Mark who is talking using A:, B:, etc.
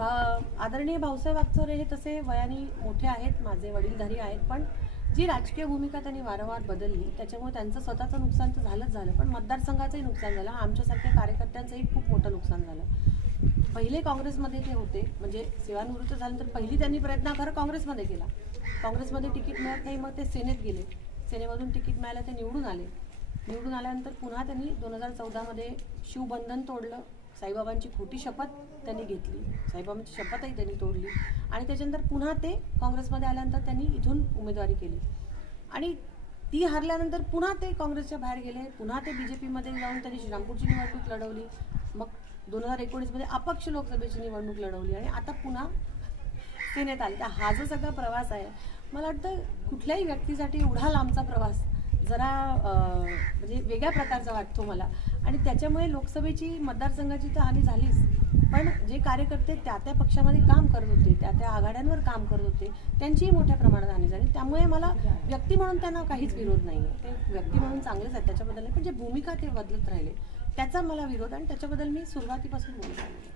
A: आदरणीय भाऊसाहेब आगचोरे हे तसे वयाने मोठे आहेत माझे वडीलधारी आहेत पण जी राजकीय भूमिका त्यांनी वारंवार बदलली त्याच्यामुळे त्यांचं स्वतःचं नुकसान तर झालंच झालं पण मतदारसंघाचंही नुकसान झालं. आमच्यासारख्या कार्यकर्त्यांचंही खूप मोठं नुकसान झालं. पहिले काँग्रेसमध्ये ते होते म्हणजे सेवानिवृत्त झाल्यानंतर पहिली त्यांनी प्रयत्न खरं काँग्रेसमध्ये केला. काँग्रेसमध्ये तिकीट मिळत नाही मग ते सेनेत गेले. सेनेमधून तिकीट मिळालं ते निवडून आले. निवडून आल्यानंतर पुन्हा त्यांनी दोन हजार चौदामध्ये शिवबंधन तोडलं. साईबाबांची खोटी शपथ त्यांनी घेतली. साईबाबांची शपथही त्यांनी तोडली. आणि त्याच्यानंतर पुन्हा ते काँग्रेसमध्ये आल्यानंतर त्यांनी इथून उमेदवारी केली. आणि ती हारल्यानंतर पुन्हा ते काँग्रेसच्या बाहेर गेले. पुन्हा ते बी जे पीमध्ये जाऊन त्यांनी श्रीरामपूरची निवडणूक लढवली. मग दोन हजार एकोणीसमध्ये अपक्ष लोकसभेची निवडणूक लढवली आणि आता पुन्हा सेनेत आले. तर हा जो सगळा प्रवास आहे मला वाटतं कुठल्याही व्यक्तीसाठी एवढा लांबचा प्रवास जरा म्हणजे वेगळ्या प्रकारचा वाटतो मला. आणि त्याच्यामुळे लोकसभेची मतदारसंघाची तर हानी झालीच. पण जे कार्यकर्ते त्या त्या पक्षामध्ये काम करत होते त्या त्या आघाड्यांवर काम करत होते त्यांचीही मोठ्या प्रमाणात हानी झाली. त्यामुळे मला व्यक्ती म्हणून त्यांना काहीच विरोध नाही आहे ते व्यक्ती म्हणून चांगलेच आहेत त्याच्याबद्दल नाही पण जे भूमिका ते बदलत राहिले त्याचा मला विरोध आणि त्याच्याबद्दल मी सुरुवातीपासून बोलत आले